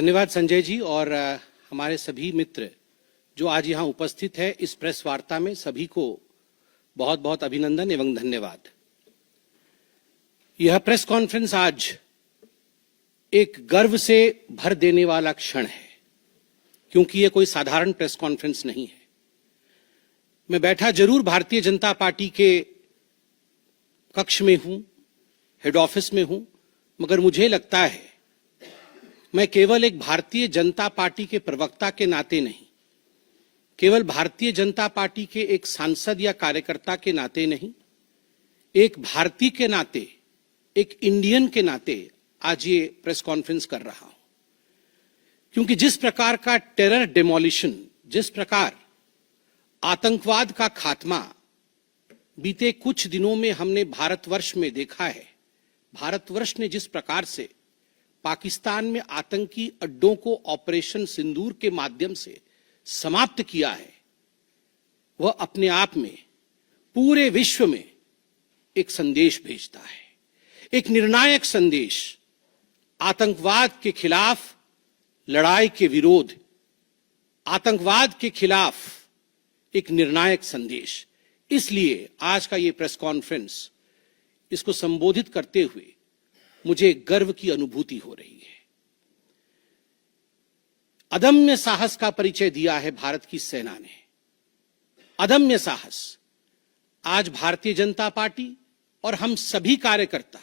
धन्यवाद संजय जी और हमारे सभी मित्र जो आज यहाँ उपस्थित है इस प्रेस वार्ता में, सभी को बहुत बहुत अभिनंदन एवं धन्यवाद। यह प्रेस कॉन्फ्रेंस आज एक गर्व से भर देने वाला क्षण है, क्योंकि यह कोई साधारण प्रेस कॉन्फ्रेंस नहीं है। मैं बैठा जरूर भारतीय जनता पार्टी के कक्ष में हूं, हेड ऑफिस में हूं, मगर मुझे लगता है मैं केवल एक भारतीय जनता पार्टी के प्रवक्ता के नाते नहीं, केवल भारतीय जनता पार्टी के एक सांसद या कार्यकर्ता के नाते नहीं, एक भारतीय के नाते, एक इंडियन के नाते आज ये प्रेस कॉन्फ्रेंस कर रहा हूं। क्योंकि जिस प्रकार का टेरर डेमोलिशन, जिस प्रकार आतंकवाद का खात्मा बीते कुछ दिनों में हमने भारतवर्ष में देखा है, भारतवर्ष ने जिस प्रकार से पाकिस्तान में आतंकी अड्डों को ऑपरेशन सिंदूर के माध्यम से समाप्त किया है, वह अपने आप में पूरे विश्व में एक संदेश भेजता है, एक निर्णायक संदेश। आतंकवाद के खिलाफ लड़ाई के विरोध, आतंकवाद के खिलाफ एक निर्णायक संदेश। इसलिए आज का ये प्रेस कॉन्फ्रेंस, इसको संबोधित करते हुए मुझे गर्व की अनुभूति हो रही है। अदम्य साहस का परिचय दिया है भारत की सेना ने, अदम्य साहस। आज भारतीय जनता पार्टी और हम सभी कार्यकर्ता,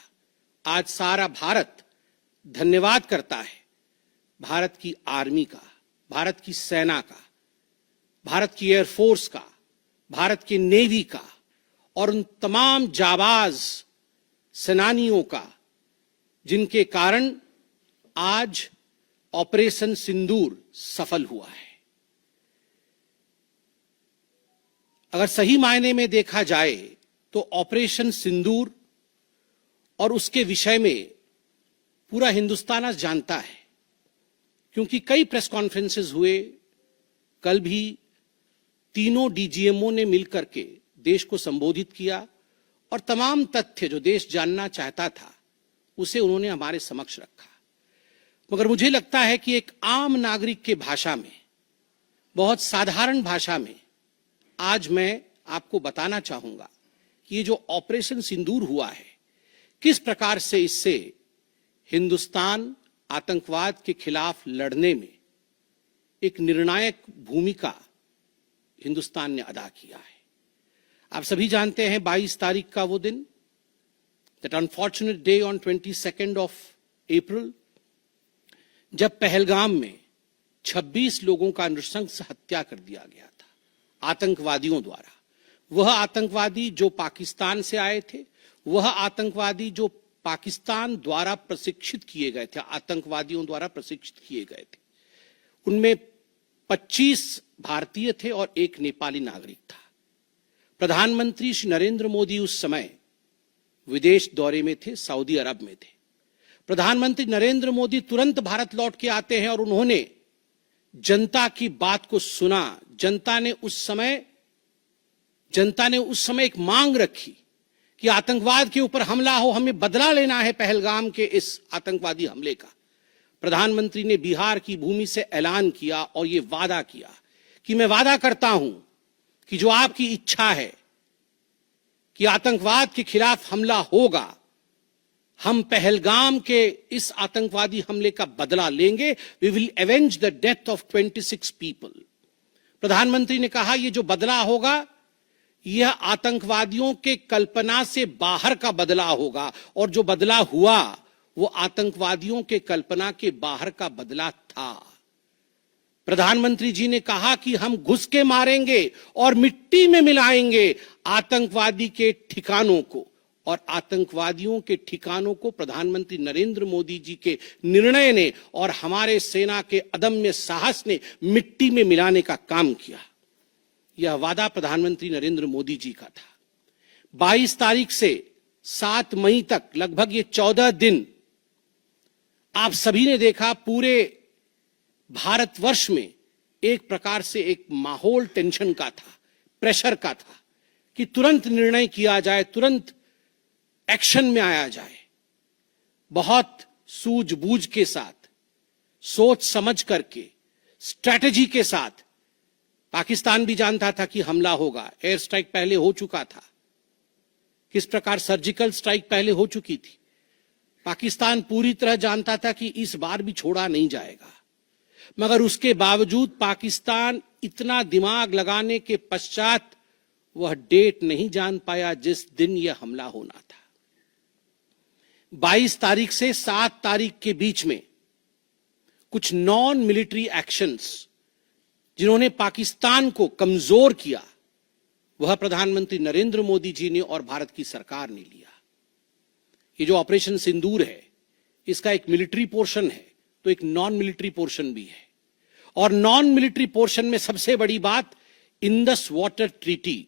आज सारा भारत धन्यवाद करता है भारत की आर्मी का, भारत की सेना का, भारत की एयरफोर्स का, भारत की नेवी का और उन तमाम जाबाज सेनानियों का जिनके कारण आज ऑपरेशन सिंदूर सफल हुआ है। अगर सही मायने में देखा जाए तो ऑपरेशन सिंदूर और उसके विषय में पूरा हिंदुस्तान आज जानता है, क्योंकि कई प्रेस कॉन्फ्रेंसेस हुए। कल भी तीनों डीजीएमओ ने मिलकर के देश को संबोधित किया और तमाम तथ्य जो देश जानना चाहता था उसे उन्होंने हमारे समक्ष रखा। मगर मुझे लगता है कि एक आम नागरिक के भाषा में, बहुत साधारण भाषा में आज मैं आपको बताना चाहूंगा कि ये जो ऑपरेशन सिंदूर हुआ है, किस प्रकार से इससे हिंदुस्तान आतंकवाद के खिलाफ लड़ने में एक निर्णायक भूमिका हिंदुस्तान ने अदा किया है। आप सभी जानते हैं 22 तारीख का वो दिन, that unfortunate day on 22nd of April, जब पहलगाम में 26 लोगों का नृशंस हत्या कर दिया गया था आतंकवादियों द्वारा। वह आतंकवादी जो पाकिस्तान से आए थे, वह आतंकवादी जो पाकिस्तान द्वारा प्रशिक्षित किए गए थे, आतंकवादियों द्वारा प्रशिक्षित किए गए थे। उनमें 25 भारतीय थे और एक नेपाली नागरिक था। प्रधानमंत्री श्री नरेंद्र मोदी उस समय विदेश दौरे में थे, सऊदी अरब में थे। प्रधानमंत्री नरेंद्र मोदी तुरंत भारत लौट के आते हैं और उन्होंने जनता की बात को सुना। जनता ने उस समय एक मांग रखी कि आतंकवाद के ऊपर हमला हो, हमें बदला लेना है पहलगाम के इस आतंकवादी हमले का। प्रधानमंत्री ने बिहार की भूमि से ऐलान किया और यह वादा किया कि मैं वादा करता हूं कि जो आपकी इच्छा है कि आतंकवाद के खिलाफ हमला होगा, हम पहलगाम के इस आतंकवादी हमले का बदला लेंगे। We will avenge the death of 26 people. प्रधानमंत्री ने कहा यह जो बदला होगा यह आतंकवादियों के कल्पना से बाहर का बदला होगा, और जो बदला हुआ वो आतंकवादियों के कल्पना के बाहर का बदला था। प्रधानमंत्री जी ने कहा कि हम घुस के मारेंगे और मिट्टी में मिलाएंगे आतंकवादी के ठिकानों को, और आतंकवादियों के ठिकानों को प्रधानमंत्री नरेंद्र मोदी जी के निर्णय ने और हमारे सेना के अदम्य साहस ने मिट्टी में मिलाने का काम किया। यह वादा प्रधानमंत्री नरेंद्र मोदी जी का था। 22 तारीख से 7 मई तक लगभग ये 14 दिन आप सभी ने देखा पूरे भारतवर्ष में एक प्रकार से एक माहौल टेंशन का था, प्रेशर का था कि तुरंत निर्णय किया जाए, तुरंत एक्शन में आया जाए। बहुत सूझबूझ के साथ सोच समझ करके, स्ट्रैटेजी के साथ, पाकिस्तान भी जानता था कि हमला होगा, एयर स्ट्राइक पहले हो चुका था, किस प्रकार सर्जिकल स्ट्राइक पहले हो चुकी थी। पाकिस्तान पूरी तरह जानता था कि इस बार भी छोड़ा नहीं जाएगा, मगर उसके बावजूद पाकिस्तान इतना दिमाग लगाने के पश्चात वह डेट नहीं जान पाया जिस दिन यह हमला होना था। 22 तारीख से 7 तारीख के बीच में कुछ नॉन मिलिट्री एक्शंस जिन्होंने पाकिस्तान को कमजोर किया, वह प्रधानमंत्री नरेंद्र मोदी जी ने और भारत की सरकार ने लिया। ये जो ऑपरेशन सिंदूर है, इसका एक मिलिट्री पोर्शन है तो एक नॉन मिलिट्री पोर्शन भी है। और नॉन मिलिट्री पोर्शन में सबसे बड़ी बात, इंडस वाटर ट्रीटी,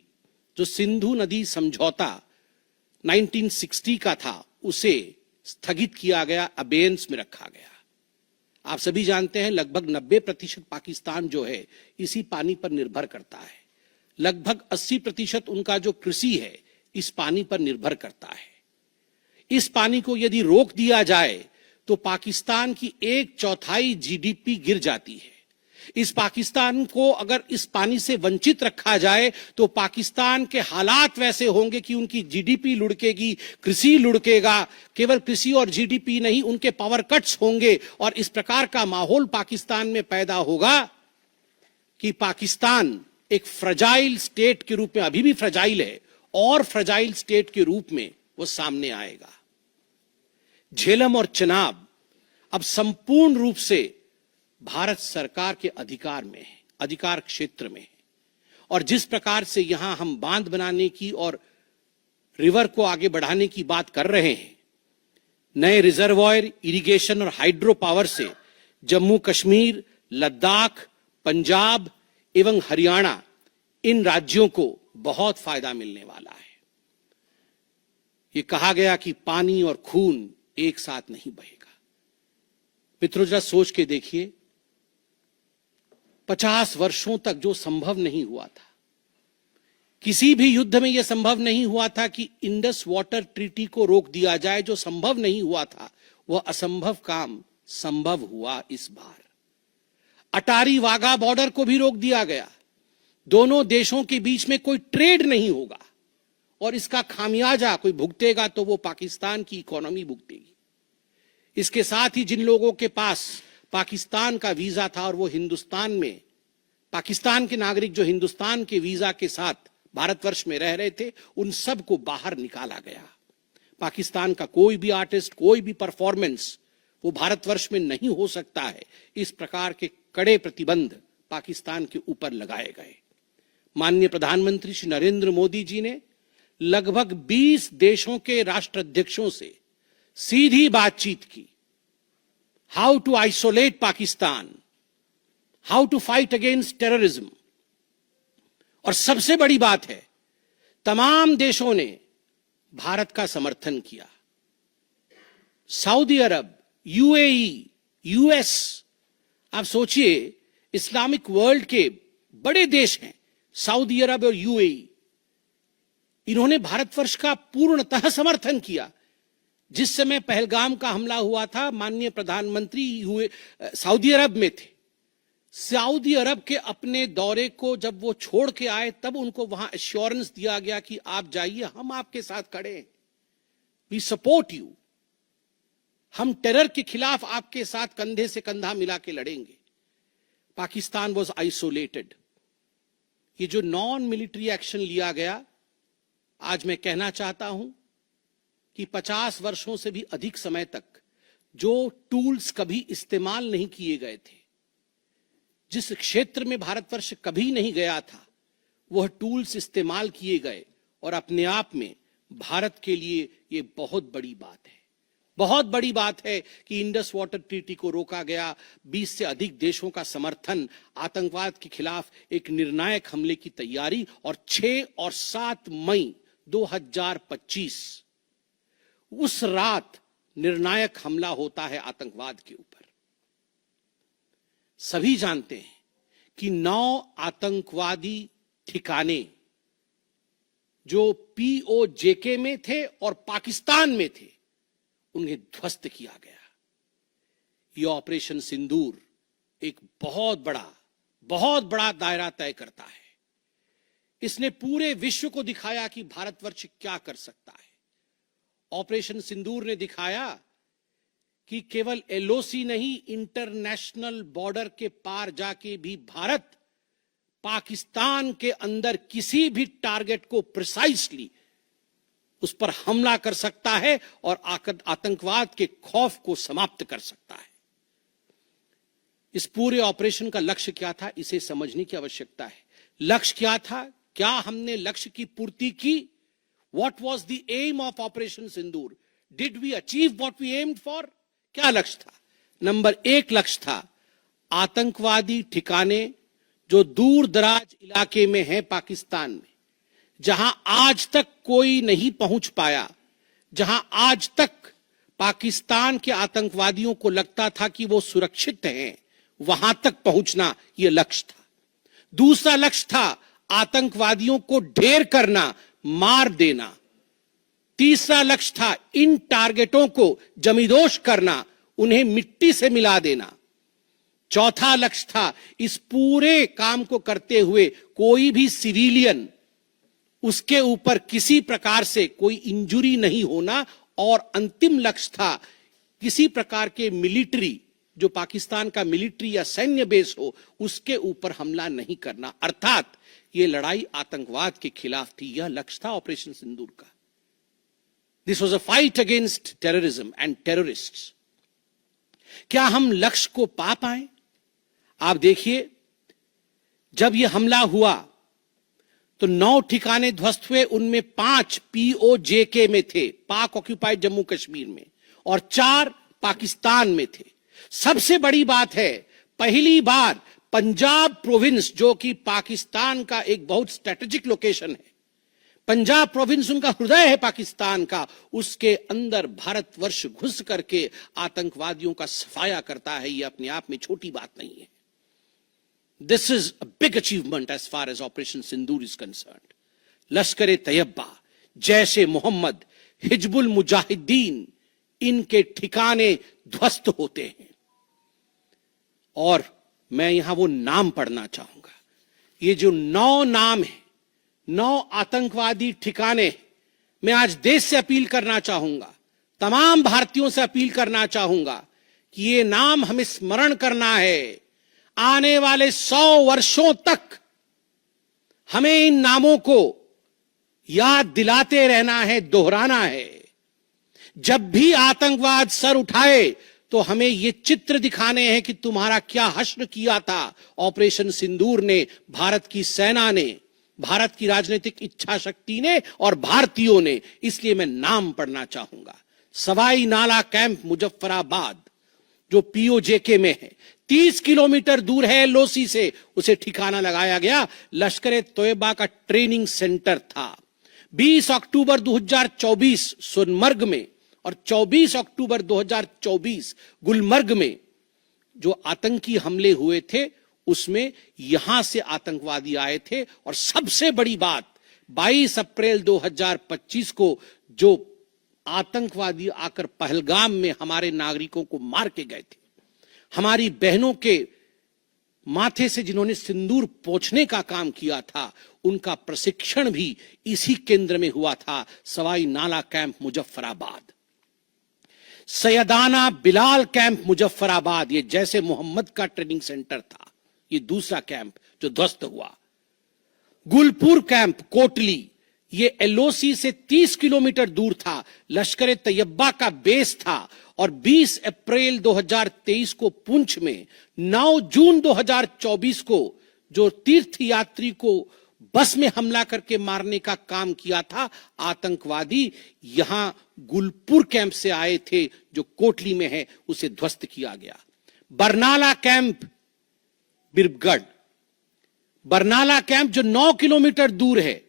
जो सिंधु नदी समझौता 1960 का था, उसे स्थगित किया गया, अबेयंस में रखा गया। आप सभी जानते हैं लगभग 90% पाकिस्तान जो है इसी पानी पर निर्भर करता है। लगभग 80% उनका जो कृषि है इस पानी पर निर्भर करता है। इस पानी को यदि रोक दिया जाए तो पाकिस्तान की 1/4 जीडीपी गिर जाती है। इस पाकिस्तान को अगर इस पानी से वंचित रखा जाए तो पाकिस्तान के हालात वैसे होंगे कि उनकी जीडीपी लुढ़केगी, कृषि लुढ़केगा। केवल कृषि और जीडीपी नहीं, उनके पावर कट्स होंगे और इस प्रकार का माहौल पाकिस्तान में पैदा होगा कि पाकिस्तान एक फ्रजाइल स्टेट के रूप में, अभी भी फ्रजाइल है, और फ्रजाइल स्टेट के रूप में वो सामने आएगा। झेलम और चिनाब अब संपूर्ण रूप से भारत सरकार के अधिकार में है, अधिकार क्षेत्र में है। और जिस प्रकार से यहां हम बांध बनाने की और रिवर को आगे बढ़ाने की बात कर रहे हैं, नए रिजर्वायर, इरिगेशन और हाइड्रो पावर से जम्मू कश्मीर, लद्दाख, पंजाब एवं हरियाणा, इन राज्यों को बहुत फायदा मिलने वाला है। ये कहा गया कि पानी और खून एक साथ नहीं बहेगा। मित्रों, जरा सोच के देखिए, 50 वर्षों तक जो संभव नहीं हुआ था, किसी भी युद्ध में यह संभव नहीं हुआ था कि इंडस वाटर ट्रीटी को रोक दिया जाए। जो संभव नहीं हुआ था वह असंभव काम संभव हुआ इस बार। अटारी वाघा बॉर्डर को भी रोक दिया गया। दोनों देशों के बीच में कोई ट्रेड नहीं होगा और इसका खामियाजा कोई भुगतेगा तो वो पाकिस्तान की इकोनॉमी भुगतेगी। इसके साथ ही जिन लोगों के पास पाकिस्तान का वीजा था और वो हिंदुस्तान में, पाकिस्तान के नागरिक जो हिंदुस्तान के वीजा के साथ भारतवर्ष में रह रहे थे, उन सब को बाहर निकाला गया। पाकिस्तान का कोई भी आर्टिस्ट, कोई भी परफॉर्मेंस वो भारतवर्ष में नहीं हो सकता है। इस प्रकार के कड़े प्रतिबंध पाकिस्तान के ऊपर लगाए गए। माननीय प्रधानमंत्री श्री नरेंद्र मोदी जी ने लगभग 20 देशों के राष्ट्राध्यक्षों से सीधी बातचीत की। How to isolate Pakistan, how to fight against terrorism. और सबसे बड़ी बात है, तमाम देशों ने भारत का समर्थन किया। सऊदी अरब, यूएई, यूएस, आप सोचिए, इस्लामिक वर्ल्ड के बड़े देश हैं सऊदी अरब और यूएई, इन्होंने भारतवर्ष का पूर्णतः समर्थन किया। जिस समय पहलगाम का हमला हुआ था, माननीय प्रधानमंत्री सऊदी अरब में थे। सऊदी अरब के अपने दौरे को जब वो छोड़ के आए, तब उनको वहां एश्योरेंस दिया गया कि आप जाइए, हम आपके साथ खड़े हैं, वी सपोर्ट यू, हम टेरर के खिलाफ आपके साथ कंधे से कंधा मिला के लड़ेंगे। Pakistan was isolated. ये जो नॉन मिलिट्री एक्शन लिया गया, आज मैं कहना चाहता हूं कि 50 वर्षों से भी अधिक समय तक जो टूल्स कभी इस्तेमाल नहीं किए गए थे, जिस क्षेत्र में भारतवर्ष कभी नहीं गया था, वह टूल्स इस्तेमाल किए गए और अपने आप में भारत के लिए ये बहुत बड़ी बात है। बहुत बड़ी बात है कि इंडस वाटर ट्रीटी को रोका गया। 20 से अधिक देशों का समर्थन, आतंकवाद के खिलाफ एक निर्णायक हमले की तैयारी, और 6 और 7 मई 2025 उस रात निर्णायक हमला होता है आतंकवाद के ऊपर। सभी जानते हैं कि 9 आतंकवादी ठिकाने जो पीओजेके में थे और पाकिस्तान में थे, उन्हें ध्वस्त किया गया। ये ऑपरेशन सिंदूर एक बहुत बड़ा दायरा तय करता है। इसने पूरे विश्व को दिखाया कि भारतवर्ष क्या कर सकता है। ऑपरेशन सिंदूर ने दिखाया कि केवल एलओसी नहीं, इंटरनेशनल बॉर्डर के पार जाके भी भारत पाकिस्तान के अंदर किसी भी टारगेट को प्रिसाइसली उस पर हमला कर सकता है और आतंकवाद के खौफ को समाप्त कर सकता है। इस पूरे ऑपरेशन का लक्ष्य क्या था, इसे समझने की आवश्यकता है। लक्ष्य क्या था? क्या हमने लक्ष्य की पूर्ति की? What was the aim of operation Sindoor? Did we achieve what we aimed for? क्या लक्ष्य था? नंबर 1 लक्ष्य था आतंकवादी ठिकाने जो दूर दराज इलाके में है पाकिस्तान में, जहां आज तक कोई नहीं पहुंच पाया, जहां आज तक पाकिस्तान के आतंकवादियों को लगता था कि वो सुरक्षित हैं, वहां तक पहुंचना यह लक्ष्य था। दूसरा लक्ष्य था आतंकवादियों को ढेर करना, मार देना। तीसरा लक्ष्य था इन टारगेटों को जमींदोज करना, उन्हें मिट्टी से मिला देना। चौथा लक्ष्य था इस पूरे काम को करते हुए कोई भी सिविलियन, उसके ऊपर किसी प्रकार से कोई इंजुरी नहीं होना। और अंतिम लक्ष्य था किसी प्रकार के मिलिट्री, जो पाकिस्तान का मिलिट्री या सैन्य बेस हो, उसके ऊपर हमला नहीं करना। अर्थात यह लड़ाई आतंकवाद के खिलाफ थी। यह लक्ष्य था ऑपरेशन सिंदूर का। This was a fight against terrorism and terrorists. क्या हम लक्ष्य को पा पाए? आप देखिए, जब यह हमला हुआ तो 9 ठिकाने ध्वस्त हुए, उनमें 5 POJK में थे, पाक ऑक्यूपाइड जम्मू कश्मीर में, और 4 पाकिस्तान में थे। सबसे बड़ी बात है, पहली बार पंजाब प्रोविंस, जो कि पाकिस्तान का एक बहुत स्ट्रेटेजिक लोकेशन है, पंजाब प्रोविंस उनका हृदय है पाकिस्तान का, उसके अंदर भारतवर्ष घुस करके आतंकवादियों का सफाया करता है। यह अपने आप में छोटी बात नहीं है। This is a big achievement as far as Operation Sindoor is concerned. लश्कर तैयबा, जैशे मोहम्मद, हिजबुल मुजाहिदीन, इनके ठिकाने ध्वस्त होते हैं। और मैं यहां वो नाम पढ़ना चाहूंगा। ये जो 9 नाम है, 9 आतंकवादी ठिकाने, मैं आज देश से अपील करना चाहूंगा, तमाम भारतीयों से अपील करना चाहूंगा कि ये नाम हमें स्मरण करना है। आने वाले 100 वर्षों तक हमें इन नामों को याद दिलाते रहना है, दोहराना है। जब भी आतंकवाद सर उठाए तो हमें ये चित्र दिखाने हैं कि तुम्हारा क्या हश्र किया था ऑपरेशन सिंदूर ने, भारत की सेना ने, भारत की राजनीतिक इच्छा शक्ति ने और भारतीयों ने। इसलिए मैं नाम पढ़ना चाहूंगा। सवाई नाला कैंप मुजफ्फराबाद, जो POJK में है, 30 किलोमीटर दूर है एलओसी से, उसे ठिकाना लगाया गया। लश्कर तोयबा का ट्रेनिंग सेंटर था। 20 अक्टूबर 2024 सोनमर्ग में और 24 अक्टूबर 2024 गुलमर्ग में जो आतंकी हमले हुए थे, उसमें यहां से आतंकवादी आए थे। और सबसे बड़ी बात, 22 अप्रैल 2025 को जो आतंकवादी आकर पहलगाम में हमारे नागरिकों को मार के गए थे, हमारी बहनों के माथे से जिन्होंने सिंदूर पोंछने का काम किया था, उनका प्रशिक्षण भी इसी केंद्र में हुआ था, सवाई नाला कैंप मुजफ्फराबाद। सैयदाना बिलाल कैंप मुजफ्फराबाद, ये जैसे मोहम्मद का ट्रेनिंग सेंटर था, ये दूसरा कैंप जो ध्वस्त हुआ। गुलपुर कैंप कोटली, ये एलओसी से 30 किलोमीटर दूर था, लश्कर तैयबा का बेस था। और 20 अप्रैल 2023 को पुंछ में, 9 जून 2024 को जो तीर्थ यात्री को बस में हमला करके मारने का काम किया था आतंकवादी, यहां गुलपुर कैंप से आए थे जो कोटली में है, उसे ध्वस्त किया गया। बरनाला कैंप बिरगढ़, बरनाला कैंप जो 9 किलोमीटर दूर है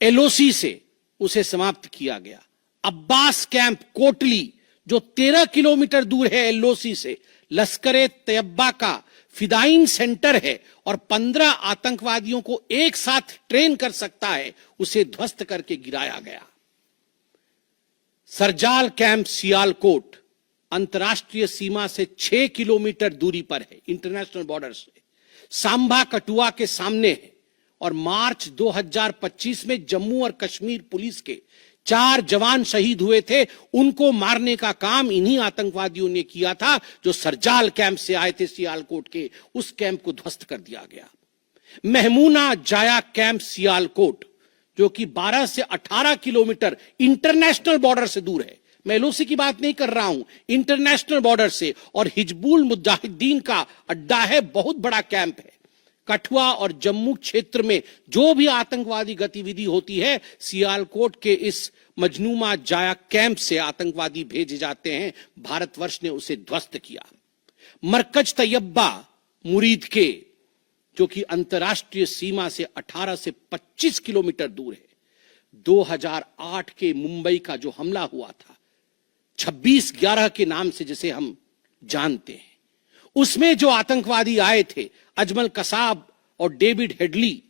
एलओसी से, उसे समाप्त किया गया। अब्बास कैंप कोटली जो 13 किलोमीटर दूर है एलओसी से, लश्कर तैयबा का फिदाइन सेंटर है और 15 आतंकवादियों को एक साथ ट्रेन कर सकता है, उसे ध्वस्त करके गिराया गया। सरजाल कैंप सियालकोट, अंतर्राष्ट्रीय सीमा से 6 किलोमीटर दूरी पर है, इंटरनेशनल बॉर्डर से, सांबा कठुआ के सामने है। और मार्च 2025 में जम्मू और कश्मीर पुलिस के 4 जवान शहीद हुए थे। उनको मारने का काम इन्हीं आतंकवादियों ने किया था जो सरजाल कैंप से आए थे, सियालकोट के। उस कैंप को ध्वस्त कर दिया गया। महमूना जाया कैंप सियालकोट, जो कि 12 से 18 किलोमीटर इंटरनेशनल बॉर्डर से दूर है, मैं एलओसी की बात नहीं कर रहा हूं, इंटरनेशनल बॉर्डर से, और हिजबुल मुजाहिदीन का अड्डा है, बहुत बड़ा कैंप है। कठुआ और जम्मू क्षेत्र में जो भी आतंकवादी गतिविधि होती है, सियालकोट के इस मजनूमा जाया कैंप से आतंकवादी भेजे जाते हैं। भारतवर्ष ने उसे ध्वस्त किया। मरकज तैयबा मुरीद के, जो कि अंतर्राष्ट्रीय सीमा से 18 से 25 किलोमीटर दूर है, 2008 के मुंबई का जो हमला हुआ था, 26/11 के नाम से जिसे हम जानते हैं, उसमें जो आतंकवादी आए थे, अजमल कसाब और डेविड हेडली,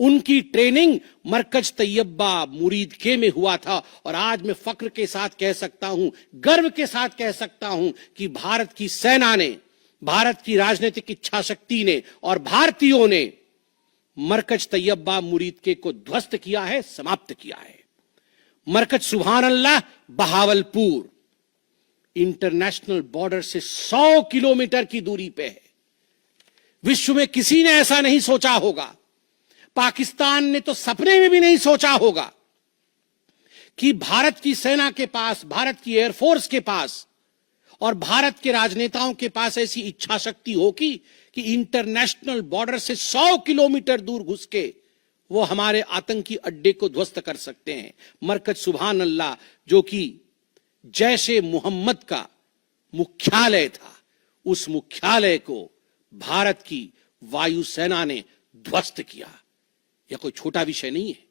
उनकी ट्रेनिंग मरकज तैयबा मुरीद के में हुआ था। और आज मैं फक्र के साथ कह सकता हूं, गर्व के साथ कह सकता हूं कि भारत की सेना ने, भारत की राजनीतिक इच्छा शक्ति ने और भारतीयों ने मरकज तैयबा मुरीद के को ध्वस्त किया है, समाप्त किया है। मरकज सुभान अल्लाह बहावलपुर इंटरनेशनल बॉर्डर से 100 किलोमीटर की दूरी पे है। विश्व में किसी ने ऐसा नहीं सोचा होगा, पाकिस्तान ने तो सपने में भी नहीं सोचा होगा कि भारत की सेना के पास, भारत की एयरफोर्स के पास और भारत के राजनेताओं के पास ऐसी इच्छा शक्ति होगी कि इंटरनेशनल बॉर्डर से 100 किलोमीटर दूर घुस के वो हमारे आतंकी अड्डे को ध्वस्त कर सकते हैं। मरकज सुभान अल्लाह, जो कि जैशे मोहम्मद का मुख्यालय था, उस मुख्यालय को भारत की वायुसेना ने ध्वस्त किया। यह कोई छोटा विषय नहीं है।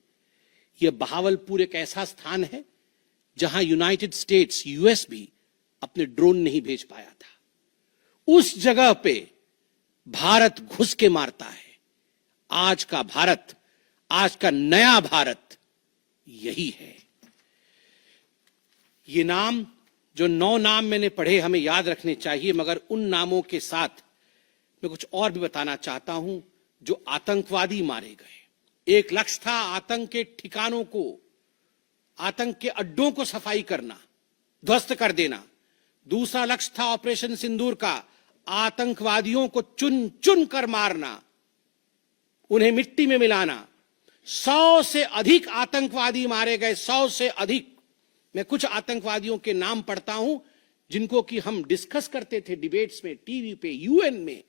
यह बहावलपुर एक ऐसा स्थान है जहां यूनाइटेड स्टेट्स, यूएस भी अपने ड्रोन नहीं भेज पाया था। उस जगह पे भारत घुस के मारता है। आज का भारत, आज का नया भारत यही है। ये नाम, जो 9 नाम मैंने पढ़े, हमें याद रखने चाहिए, मगर उन नामों के साथ मैं कुछ और भी बताना चाहता हूं। जो आतंकवादी मारे गए, एक लक्ष्य था आतंक के ठिकानों को, आतंक के अड्डों को सफाई करना, ध्वस्त कर देना। दूसरा लक्ष्य था ऑपरेशन सिंदूर का, आतंकवादियों को चुन चुन कर मारना, उन्हें मिट्टी में मिलाना। 100 से अधिक आतंकवादी मारे गए, 100 से अधिक। मैं कुछ आतंकवादियों के नाम पढ़ता हूं जिनको कि हम डिस्कस करते थे डिबेट्स में, टीवी पे, यूएन में,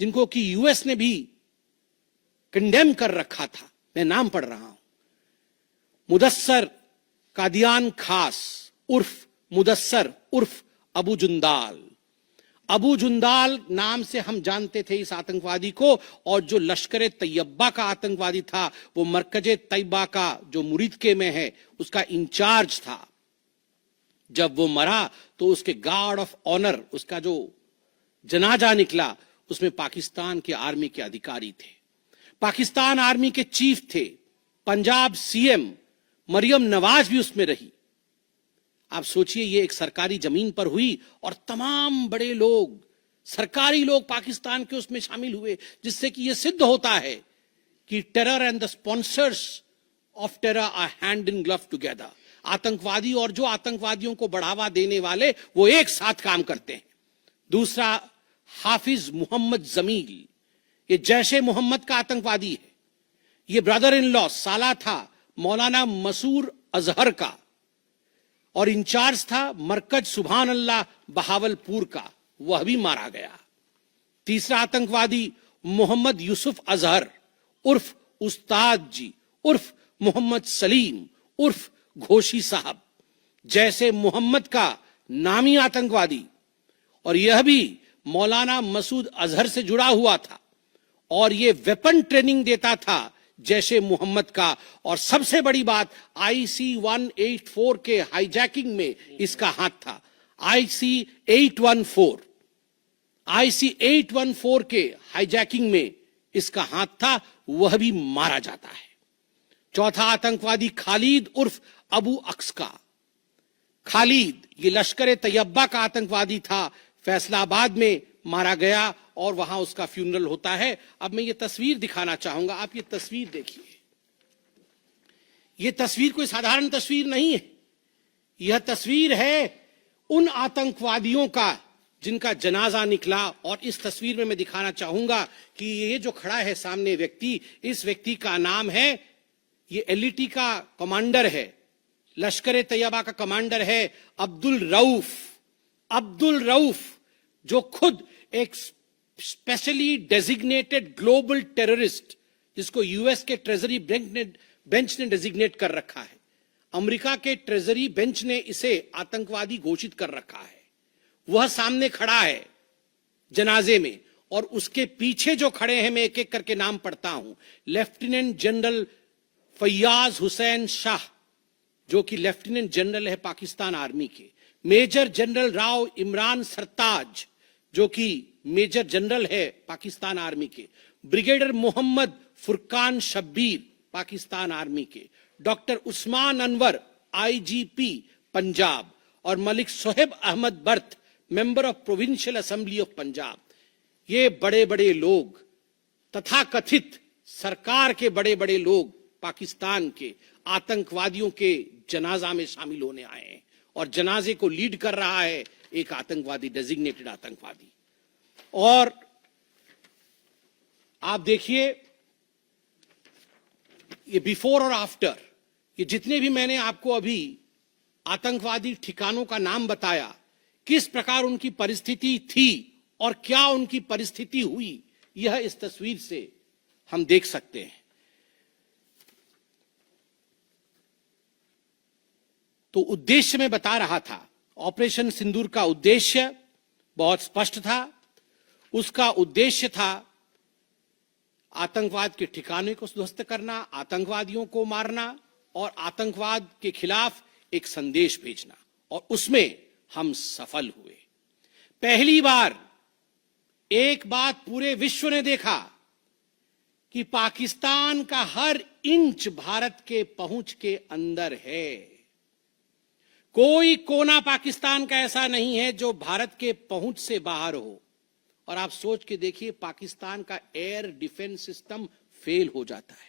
जिनको कि यूएस ने भी कंडेम कर रखा था। मैं नाम पढ़ रहा हूं। मुदस्सर कादियान खास उर्फ मुदस्सर उर्फ अबू जुंदाल। अबू जुंदाल नाम से हम जानते थे इस आतंकवादी को। और जो लश्कर तैयबा का आतंकवादी था, वो मरकज तैयबा का जो मुरीदके में है, उसका इंचार्ज था। जब वो मरा तो उसके गार्ड ऑफ ऑनर, उसका जो जनाजा निकला, उसमें पाकिस्तान के आर्मी के अधिकारी थे, पाकिस्तान आर्मी के चीफ थे, पंजाब सीएम मरियम नवाज भी उसमें रही। आप सोचिए, ये एक सरकारी जमीन पर हुई और तमाम बड़े लोग, सरकारी लोग पाकिस्तान के उसमें शामिल हुए, जिससे कि यह सिद्ध होता है कि terror and the sponsors of terror are hand in glove together. आतंकवादी और जो आतंकवादियों को बढ़ावा देने वाले, वो एक साथ काम करते हैं। दूसरा, हाफिज मोहम्मद जमील, ये जैशे मोहम्मद का आतंकवादी है। ये ब्रदर इन लॉ, साला था मौलाना मसूर अजहर का, और इंचार्ज था मरकज सुभान अल्लाह बहावलपुर का, वह भी मारा गया। तीसरा आतंकवादी मोहम्मद यूसुफ अजहर उर्फ उस्ताद जी उर्फ मोहम्मद सलीम उर्फ घोशी साहब, जैसे मोहम्मद का नामी आतंकवादी, और यह भी मौलाना मसूद अजहर से जुड़ा हुआ था, और यह वेपन ट्रेनिंग देता था जैशे मोहम्मद का। और सबसे बड़ी बात, IC 184 के हाईजैकिंग में इसका हाथ था। IC 814 के हाईजैकिंग में इसका हाथ था, वह भी मारा जाता है। चौथा आतंकवादी खालिद उर्फ अबू अक्स का। खालिद, ये लश्कर तैयबा का आतंकवादी था, फैसलाबाद में मारा गया और वहां उसका फ्यूनरल होता है। अब मैं ये तस्वीर दिखाना चाहूंगा, आप ये तस्वीर देखिए। ये तस्वीर कोई साधारण तस्वीर नहीं है, यह तस्वीर है उन आतंकवादियों का जिनका जनाजा निकला। और इस तस्वीर में मैं दिखाना चाहूंगा कि ये जो खड़ा है सामने व्यक्ति, इस व्यक्ति का नाम है, ये एलईटी का कमांडर है, लश्कर तैयबा का कमांडर है अब्दुल रऊफ। अब्दुल रऊफ जो खुद एक स्पेशली डेजिग्नेटेड ग्लोबल टेररिस्ट, जिसको यूएस के ट्रेजरी बेंच ने डेजिग्नेट कर रखा है, अमेरिका के ट्रेजरी बेंच ने इसे आतंकवादी घोषित कर रखा है, वह सामने खड़ा है जनाजे में। और उसके पीछे जो खड़े हैं, मैं एक एक करके नाम पढ़ता हूं। लेफ्टिनेंट जनरल फैयाज हुसैन शाह, जो कि लेफ्टिनेंट जनरल है पाकिस्तान आर्मी के। मेजर जनरल राव इमरान सरताज, जो कि मेजर जनरल है पाकिस्तान आर्मी के। ब्रिगेडियर मोहम्मद फुरकान शब्बीर, पाकिस्तान आर्मी के। Doctor Usman Anwar, IGP Punjab. और Malik Sohaib Ahmad Bharth, member of provincial assembly of Punjab. ये बड़े बड़े लोग, तथाकथित सरकार के बड़े बड़े लोग पाकिस्तान के आतंकवादियों के जनाजा में शामिल होने आए हैं। और जनाजे को लीड कर रहा है एक आतंकवादी, डेजिग्नेटेड आतंकवादी। और आप देखिए ये बिफोर और आफ्टर, ये जितने भी मैंने आपको अभी आतंकवादी ठिकानों का नाम बताया, किस प्रकार उनकी परिस्थिति थी और क्या उनकी परिस्थिति हुई, यह इस तस्वीर से हम देख सकते हैं। तो उद्देश्य मैं बता रहा था, ऑपरेशन सिंदूर का उद्देश्य बहुत स्पष्ट था। उसका उद्देश्य था आतंकवाद के ठिकाने को ध्वस्त करना, आतंकवादियों को मारना और आतंकवाद के खिलाफ एक संदेश भेजना। और उसमें हम सफल हुए। पहली बार एक बात पूरे विश्व ने देखा कि पाकिस्तान का हर इंच भारत के पहुंच के अंदर है। कोई कोना पाकिस्तान का ऐसा नहीं है जो भारत के पहुंच से बाहर हो। और आप सोच के देखिए, पाकिस्तान का एयर डिफेंस सिस्टम फेल हो जाता है।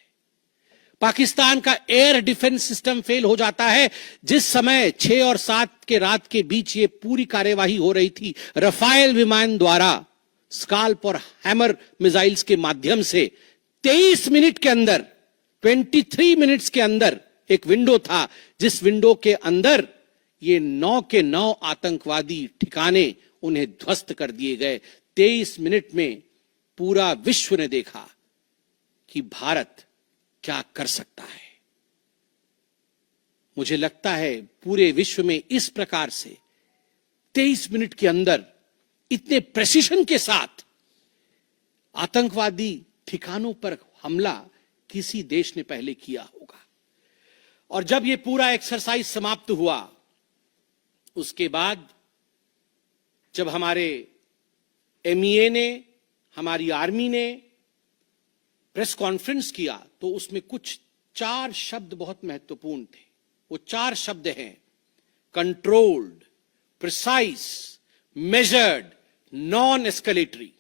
पाकिस्तान का एयर डिफेंस सिस्टम फेल हो जाता है। जिस समय 6 और 7 के रात के बीच ये पूरी कार्यवाही हो रही थी, रफाल विमान द्वारा स्काल्प और हैमर मिसाइल्स के माध्यम से 23 मिनट के अंदर, 23 मिनट्स के अंदर एक विंडो था, जिस विंडो के अंदर ये 9 के 9 आतंकवादी ठिकाने उन्हें ध्वस्त कर दिए गए। 23 मिनट में पूरा विश्व ने देखा कि भारत क्या कर सकता है। मुझे लगता है पूरे विश्व में इस प्रकार से 23 मिनट के अंदर इतने प्रेसिशन के साथ आतंकवादी ठिकानों पर हमला किसी देश ने पहले किया होगा। और जब यह पूरा एक्सरसाइज समाप्त हुआ, उसके बाद जब हमारे एमईए ने, हमारी आर्मी ने प्रेस कॉन्फ्रेंस किया, तो उसमें कुछ 4 शब्द बहुत महत्वपूर्ण थे। वो 4 शब्द हैं controlled, precise, measured, non escalatory.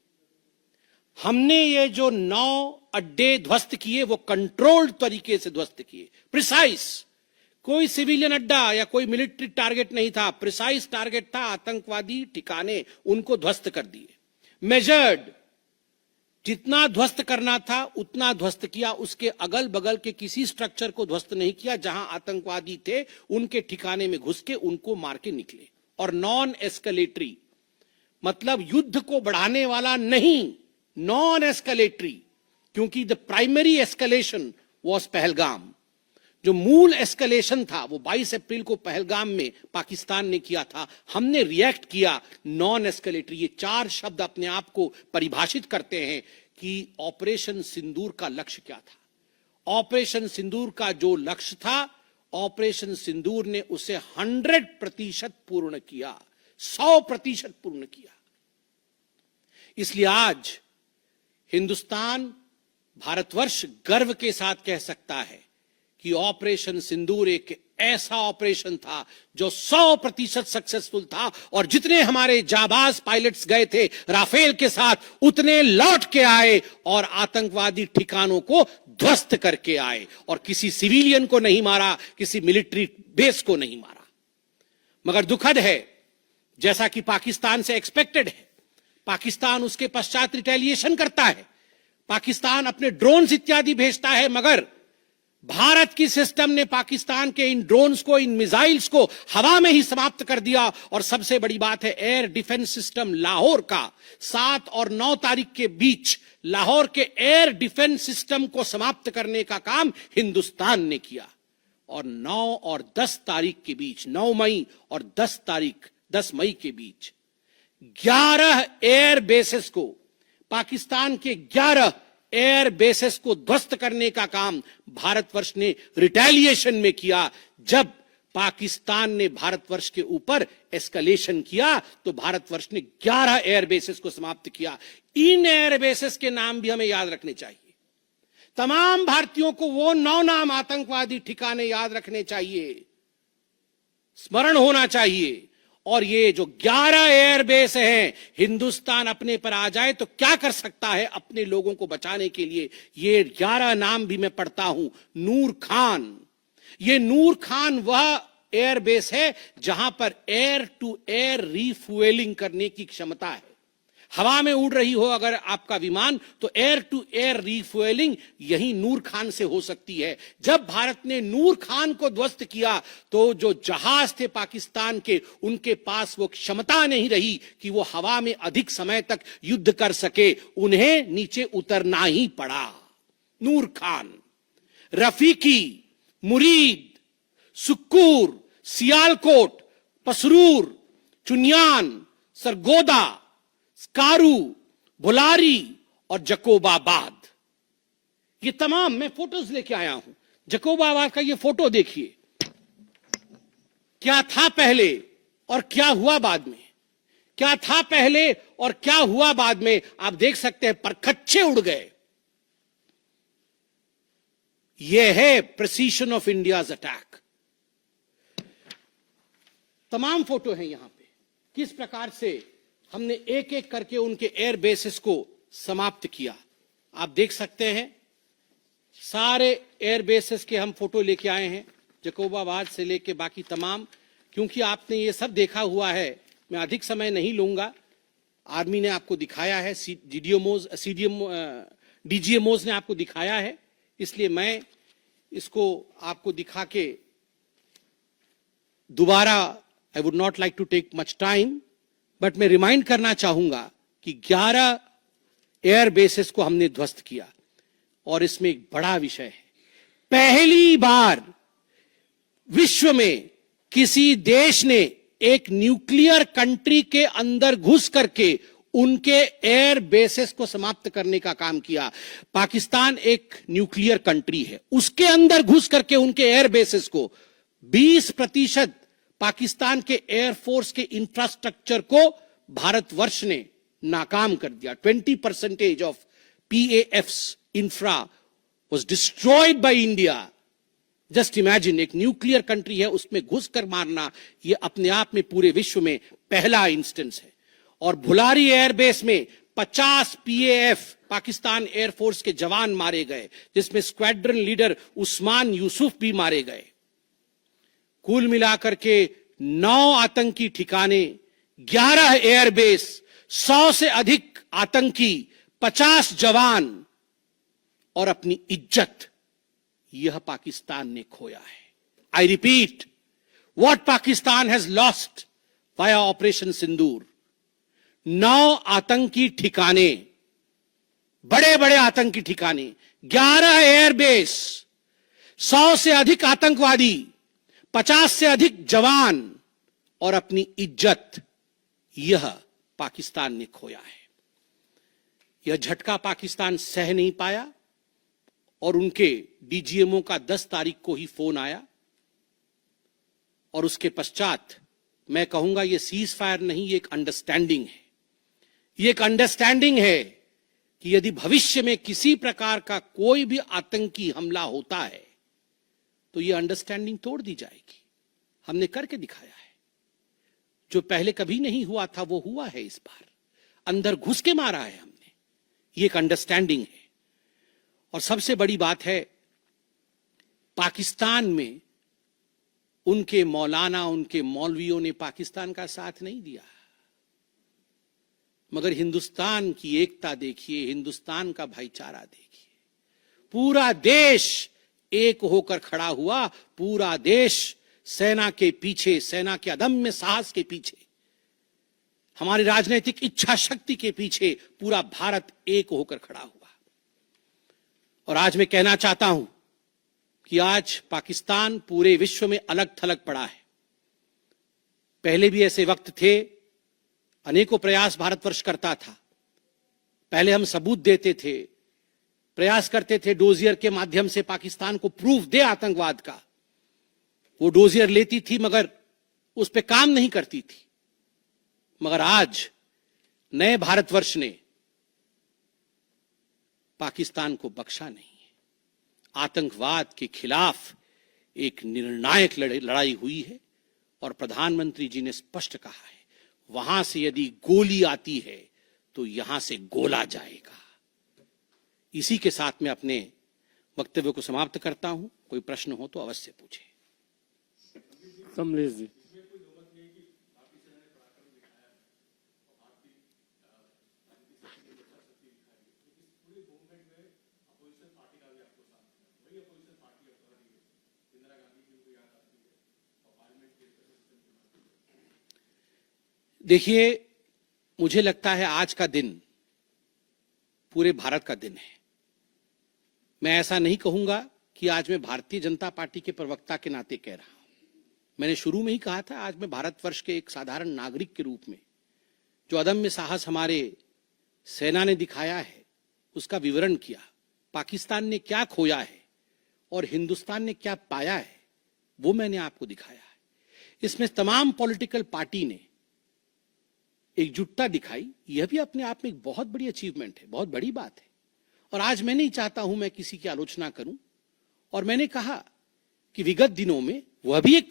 हमने ये जो 9 अड्डे ध्वस्त किए वो कंट्रोल्ड तरीके से ध्वस्त किए। प्रिसाइज, कोई सिविलियन अड्डा या कोई मिलिट्री टारगेट नहीं था, प्रिसाइज टारगेट था, आतंकवादी ठिकाने, उनको ध्वस्त कर दिए। मेजर्ड, जितना ध्वस्त करना था उतना ध्वस्त किया, उसके अगल बगल के किसी स्ट्रक्चर को ध्वस्त नहीं किया। जहां आतंकवादी थे उनके ठिकाने में घुस के उनको मार के निकले। और नॉन एस्केलेटरी मतलब युद्ध को बढ़ाने वाला नहीं, नॉन एस्केलेटरी, क्योंकि the primary escalation was Pahalgam. जो मूल एस्केलेशन था वो 22 अप्रैल को पहलगाम में पाकिस्तान ने किया था। हमने रिएक्ट किया नॉन एस्केलेटरी। ये 4 शब्द अपने आप को परिभाषित करते हैं कि ऑपरेशन सिंदूर का लक्ष्य क्या था। ऑपरेशन सिंदूर का जो लक्ष्य था, ऑपरेशन सिंदूर ने उसे 100% पूर्ण किया, 100% पूर्ण किया। इसलिए आज हिंदुस्तान, भारतवर्ष गर्व के साथ कह सकता है कि ऑपरेशन सिंदूर एक ऐसा ऑपरेशन था जो 100% सक्सेसफुल था, और जितने हमारे जाबाज पायलट्स गए थे राफेल के साथ, उतने लौट के आए और आतंकवादी ठिकानों को ध्वस्त करके आए, और किसी सिविलियन को नहीं मारा, किसी मिलिट्री बेस को नहीं मारा। मगर दुखद है, जैसा कि पाकिस्तान से एक्सपेक्टेड है, पाकिस्तान उसके पश्चात रिटेलिएशन करता है, पाकिस्तान अपने ड्रोन्स इत्यादि भेजता है, मगर भारत की सिस्टम ने पाकिस्तान के इन ड्रोन्स को, इन मिसाइल्स को हवा में ही समाप्त कर दिया। और सबसे बड़ी बात है, एयर डिफेंस सिस्टम लाहौर का 7 और 9 तारीख के बीच लाहौर के एयर डिफेंस सिस्टम को समाप्त करने का काम हिंदुस्तान ने किया। और 9 और 10 तारीख के बीच, 9 मई और 10 मई के बीच 11 एयर बेसेस को, पाकिस्तान के 11 एयर बेसेस को ध्वस्त करने का काम भारतवर्ष ने रिटेलिएशन में किया। जब पाकिस्तान ने भारतवर्ष के ऊपर एस्केलेशन किया तो भारतवर्ष ने 11 एयर बेसेस को समाप्त किया। इन एयर बेसेस के नाम भी हमें याद रखने चाहिए। तमाम भारतीयों को वो 9 नाम आतंकवादी ठिकाने याद रखने चाहिए, स्मरण होना चाहिए। और ये जो 11 एयरबेस हैं, हिंदुस्तान अपने पर आ जाए तो क्या कर सकता है अपने लोगों को बचाने के लिए। ये 11 नाम भी मैं पढ़ता हूं। नूर खान, ये नूर खान वह एयरबेस है जहां पर एयर टू एयर रीफ्यूएलिंग करने की क्षमता है। हवा में उड़ रही हो अगर आपका विमान, तो एयर टू एयर रीफ्यूएलिंग यही नूर खान से हो सकती है। जब भारत ने नूर खान को ध्वस्त किया तो जो जहाज थे पाकिस्तान के, उनके पास वो क्षमता नहीं रही कि वो हवा में अधिक समय तक युद्ध कर सके, उन्हें नीचे उतरना ही पड़ा। नूर खान, रफीकी, मुरीद, सुक्कूर, सियालकोट, पसरूर, चुनियान, सरगोदा, स्कारू, भुलारी और जकोबाबाद, ये तमाम मैं फोटोज लेके आया हूं। जकोबाबाद का ये फोटो देखिए, क्या था पहले और क्या हुआ बाद में, क्या था पहले और क्या हुआ बाद में, आप देख सकते हैं परखच्चे उड़ गए। यह है प्रिसीशन ऑफ इंडियाज अटैक। तमाम फोटो हैं यहां पे, किस प्रकार से हमने एक एक करके उनके एयर बेसेस को समाप्त किया। आप देख सकते हैं सारे एयर बेसेस के हम फोटो लेके आए हैं, जकोबाबाद से लेके बाकी तमाम। क्योंकि आपने ये सब देखा हुआ है, मैं अधिक समय नहीं लूंगा। आर्मी ने आपको दिखाया है, डीजीएमओज ने आपको दिखाया है, इसलिए मैं इसको आपको दिखा के दोबारा, I would not like to take much time, but मैं रिमाइंड करना चाहूंगा कि 11 एयर बेसेस को हमने ध्वस्त किया। और इसमें एक बड़ा विषय है, पहली बार विश्व में किसी देश ने एक न्यूक्लियर कंट्री के अंदर घुस करके उनके एयर बेसेस को समाप्त करने का काम किया। पाकिस्तान एक न्यूक्लियर कंट्री है, उसके अंदर घुस करके उनके एयर बेसेस को 20% पाकिस्तान के एयरफोर्स के इंफ्रास्ट्रक्चर को भारतवर्ष ने नाकाम कर दिया। 20% of PAF's infra was destroyed by India. Just imagine, एक न्यूक्लियर कंट्री है, उसमें घुसकर मारना, यह अपने आप में पूरे विश्व में पहला इंस्टेंस है। और भुलारी एयरबेस में 50 PAF पाकिस्तान एयरफोर्स के जवान मारे गए, जिसमें स्क्वाड्रन लीडर उस्मान यूसुफ भी मारे गए। कुल मिलाकर के 9 आतंकी ठिकाने, 11 एयरबेस, 100 से अधिक आतंकी, 50 जवान और अपनी इज्जत, यह पाकिस्तान ने खोया है। I repeat, what Pakistan has lost via operation Sindoor, 9 आतंकी ठिकाने, बड़े बड़े आतंकी ठिकाने, 11 एयरबेस, 100 से अधिक आतंकवादी, 50 से अधिक जवान और अपनी इज्जत, यह पाकिस्तान ने खोया है। यह झटका पाकिस्तान सह नहीं पाया और उनके डीजीएमओ का 10 तारीख को ही फोन आया। और उसके पश्चात मैं कहूंगा यह सीज फायर नहीं, ये एक अंडरस्टैंडिंग है। ये एक अंडरस्टैंडिंग है कि यदि भविष्य में किसी प्रकार का कोई भी आतंकी हमला होता है तो ये अंडरस्टैंडिंग तोड़ दी जाएगी। हमने करके दिखाया है, जो पहले कभी नहीं हुआ था वो हुआ है इस बार, अंदर घुस के मारा है हमने, ये एक अंडरस्टैंडिंग है। और सबसे बड़ी बात है, पाकिस्तान में उनके मौलाना, उनके मौलवियों ने पाकिस्तान का साथ नहीं दिया, मगर हिंदुस्तान की एकता देखिए, हिंदुस्तान का भाईचारा देखिए, पूरा देश एक होकर खड़ा हुआ, पूरा देश सेना के पीछे, सेना के अदम्य साहस के पीछे, हमारी राजनीतिक इच्छा शक्ति के पीछे पूरा भारत एक होकर खड़ा हुआ। और आज मैं कहना चाहता हूं कि आज पाकिस्तान पूरे विश्व में अलग थलग पड़ा है। पहले भी ऐसे वक्त थे, अनेकों प्रयास भारतवर्ष करता था। पहले हम सबूत देते थे, प्रयास करते थे डोजियर के माध्यम से पाकिस्तान को प्रूफ दे आतंकवाद का। वो डोजियर लेती थी मगर उस पे काम नहीं करती थी। मगर आज नए भारतवर्ष ने पाकिस्तान को बख्शा नहीं है। आतंकवाद के खिलाफ एक निर्णायक लड़ाई हुई है और प्रधानमंत्री जी ने स्पष्ट कहा है, वहां से यदि गोली आती है तो यहां से गोला जाएगा। इसी के साथ मैं अपने वक्तव्य को समाप्त करता हूं। कोई प्रश्न हो तो अवश्य पूछे। कमलेश जी। देखिए, मुझे लगता है आज का दिन पूरे भारत का दिन है। मैं ऐसा नहीं कहूंगा कि आज मैं भारतीय जनता पार्टी के प्रवक्ता के नाते कह रहा हूं। मैंने शुरू में ही कहा था, आज मैं भारतवर्ष के एक साधारण नागरिक के रूप में जो अदम्य साहस हमारे सेना ने दिखाया है उसका विवरण किया। पाकिस्तान ने क्या खोया है और हिंदुस्तान ने क्या पाया है वो मैंने आपको दिखाया है। इसमें तमाम पॉलिटिकल पार्टी ने एकजुटता दिखाई, यह भी अपने आप में एक बहुत बड़ी अचीवमेंट है, बहुत बड़ी बात है। और आज मैं नहीं चाहता हूं मैं किसी की आलोचना करूं, और मैंने कहा कि विगत दिनों में वह भी एक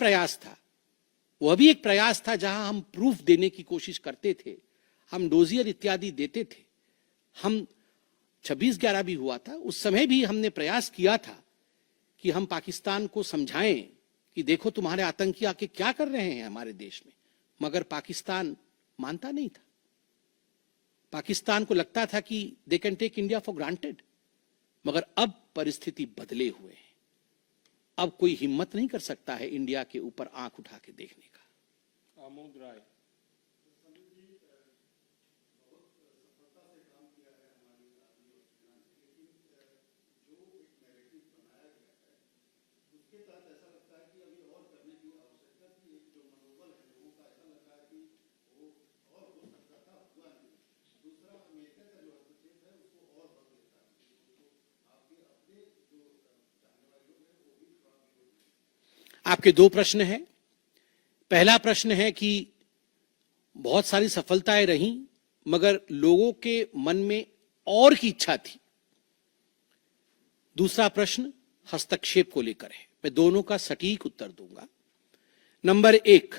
प्रयास था जहां हम प्रूफ देने की कोशिश करते थे, हम डोजियर इत्यादि देते थे, हम 26/11 भी हुआ था, उस समय भी हमने प्रयास किया था कि हम पाकिस्तान को समझाएं कि देखो तुम्हारे आतंकी आके क्या कर रहे हैं हमारे देश में। मगर पाकिस्तान मानता नहीं था। पाकिस्तान को लगता था कि they can take India for granted. मगर अब परिस्थिति बदले हुए हैं। अब कोई हिम्मत नहीं कर सकता है इंडिया के ऊपर आंख उठा के देखने का। आमोद राय। आपके दो प्रश्न हैं। पहला प्रश्न है कि बहुत सारी सफलताएं रहीं मगर लोगों के मन में और की इच्छा थी। दूसरा प्रश्न हस्तक्षेप को लेकर है। मैं दोनों का सटीक उत्तर दूंगा। नंबर 1,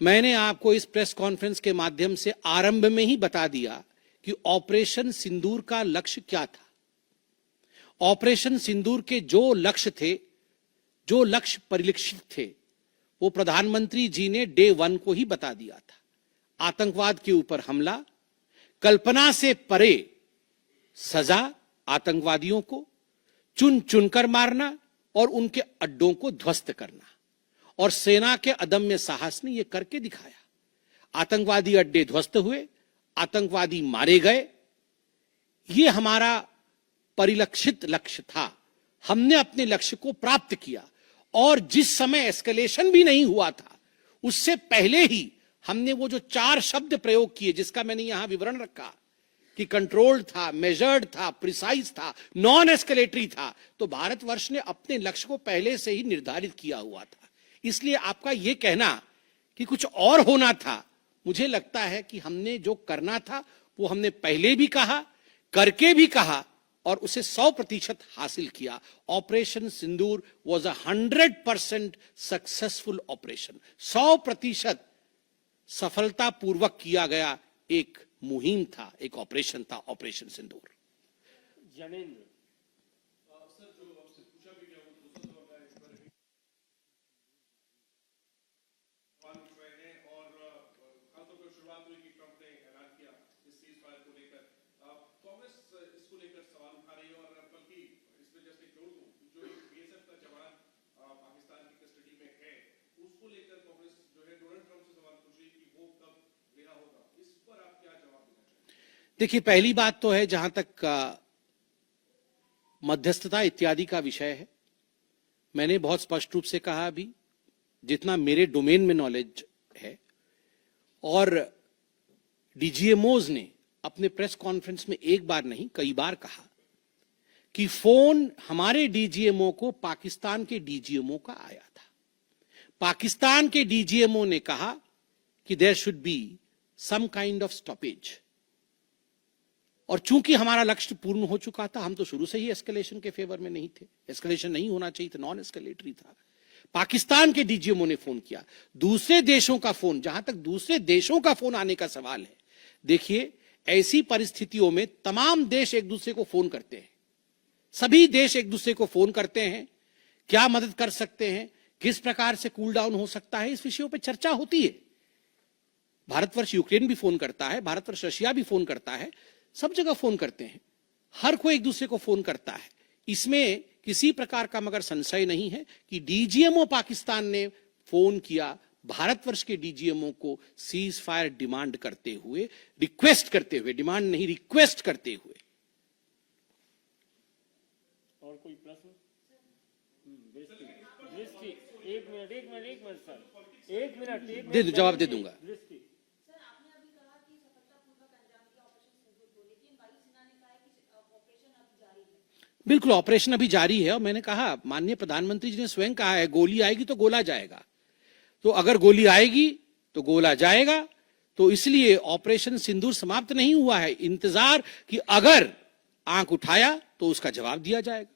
मैंने आपको इस प्रेस कॉन्फ्रेंस के माध्यम से आरंभ में ही बता दिया कि ऑपरेशन सिंदूर का लक्ष्य क्या था। ऑपरेशन सिंदूर के जो लक्ष्य थे, जो लक्ष्य परिलक्षित थे, वो प्रधानमंत्री जी ने डे 1 को ही बता दिया था। आतंकवाद के ऊपर हमला, कल्पना से परे सजा, आतंकवादियों को चुन चुनकर मारना और उनके अड्डों को ध्वस्त करना। और सेना के अदम्य साहस ने यह करके दिखाया। आतंकवादी अड्डे ध्वस्त हुए, आतंकवादी मारे गए। यह हमारा परिलक्षित लक्ष्य था। हमने अपने लक्ष्य को प्राप्त किया। और जिस समय एस्केलेशन भी नहीं हुआ था, उससे पहले ही हमने वो जो 4 शब्द प्रयोग किए, जिसका मैंने यहां विवरण रखा कि कंट्रोल्ड था, मेजर्ड था, प्रिसाइज था, नॉन एस्केलेटरी था, तो भारतवर्ष ने अपने लक्ष्य को पहले से ही निर्धारित किया हुआ था। इसलिए आपका यह कहना कि कुछ और होना था, मुझे लगता है कि हमने जो करना था वो हमने पहले भी कहा, करके भी कहा और उसे 100% हासिल किया। Operation Sindoor was 100% successful operation. 100% सफलतापूर्वक किया गया एक मुहिम था, एक ऑपरेशन था ऑपरेशन सिंदूर। जनेंद्र देखिए, पहली बात तो है, जहां तक मध्यस्थता इत्यादि का विषय है, मैंने बहुत स्पष्ट रूप से कहा अभी, जितना मेरे डोमेन में नॉलेज है, और डीजीएमओज ने अपने प्रेस कॉन्फ्रेंस में एक बार नहीं कई बार कहा कि फोन हमारे डीजीएमओ को पाकिस्तान के डीजीएमओ का आया था। पाकिस्तान के डीजीएमओ ने कहा कि there should be some kind of stoppage, और चूंकि हमारा लक्ष्य पूर्ण हो चुका था, हम तो शुरू से ही एस्केलेशन के फेवर में नहीं थे, एस्केलेशन नहीं होना चाहिए था, नॉन एस्केलेटरी था। पाकिस्तान के डीजीएमओ ने फोन किया। दूसरे देशों का फोन, जहां तक दूसरे देशों का फोन आने का सवाल है, देखिए, ऐसी परिस्थितियों में तमाम देश एक दूसरे को फोन करते हैं, सभी देश एक दूसरे को फोन करते हैं, क्या मदद कर सकते हैं, किस प्रकार से कूल डाउन हो सकता है, इस विषयों पर चर्चा होती है। भारतवर्ष यूक्रेन भी फोन करता है, भारतवर्ष रशिया भी फोन करता है, सब जगह फोन करते हैं, हर कोई एक दूसरे को फोन करता है। इसमें किसी प्रकार का मगर संशय नहीं है कि डीजीएमओ पाकिस्तान ने फोन किया भारतवर्ष के डीजीएमओ को सीज फायर डिमांड करते हुए, रिक्वेस्ट करते हुए, डिमांड नहीं रिक्वेस्ट करते हुए। और कोई प्रश्न? एक मिनट सर, एक मिनट दे दो, जवाब दे दूंगा। बिल्कुल, ऑपरेशन अभी जारी है, और मैंने कहा, माननीय प्रधानमंत्री जी ने स्वयं कहा है, गोली आएगी तो गोला जाएगा। तो अगर गोली आएगी तो गोला जाएगा, तो इसलिए ऑपरेशन सिंदूर समाप्त नहीं हुआ है। इंतजार कि अगर आंख उठाया तो उसका जवाब दिया जाएगा।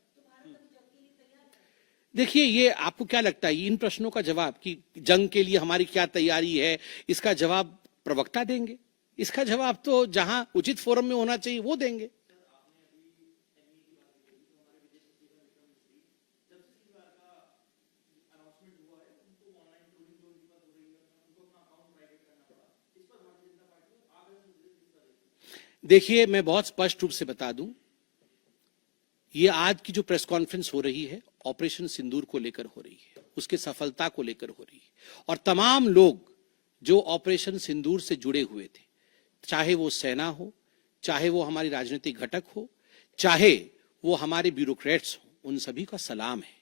देखिए, ये आपको क्या लगता है, इन प्रश्नों का जवाब कि जंग के लिए हमारी क्या तैयारी है, इसका जवाब प्रवक्ता देंगे। इसका जवाब तो जहां उचित फोरम में होना चाहिए वो देंगे। देखिए, मैं बहुत स्पष्ट रूप से बता दूं, ये आज की जो प्रेस कॉन्फ्रेंस हो रही है, ऑपरेशन सिंदूर को लेकर हो रही है, उसके सफलता को लेकर हो रही है, और तमाम लोग जो ऑपरेशन सिंदूर से जुड़े हुए थे, चाहे वो सेना हो, चाहे वो हमारी राजनीतिक घटक हो, चाहे वो हमारे ब्यूरोक्रेट्स हो, उन सभी का सलाम है।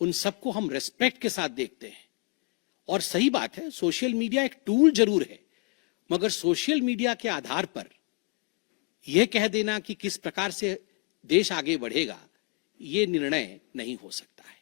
उन सबको हम रेस्पेक्ट के साथ देखते हैं। और सही बात है, सोशल मीडिया एक टूल जरूर है, मगर सोशल मीडिया के आधार पर यह कह देना कि किस प्रकार से देश आगे बढ़ेगा, यह निर्णय नहीं हो सकता है।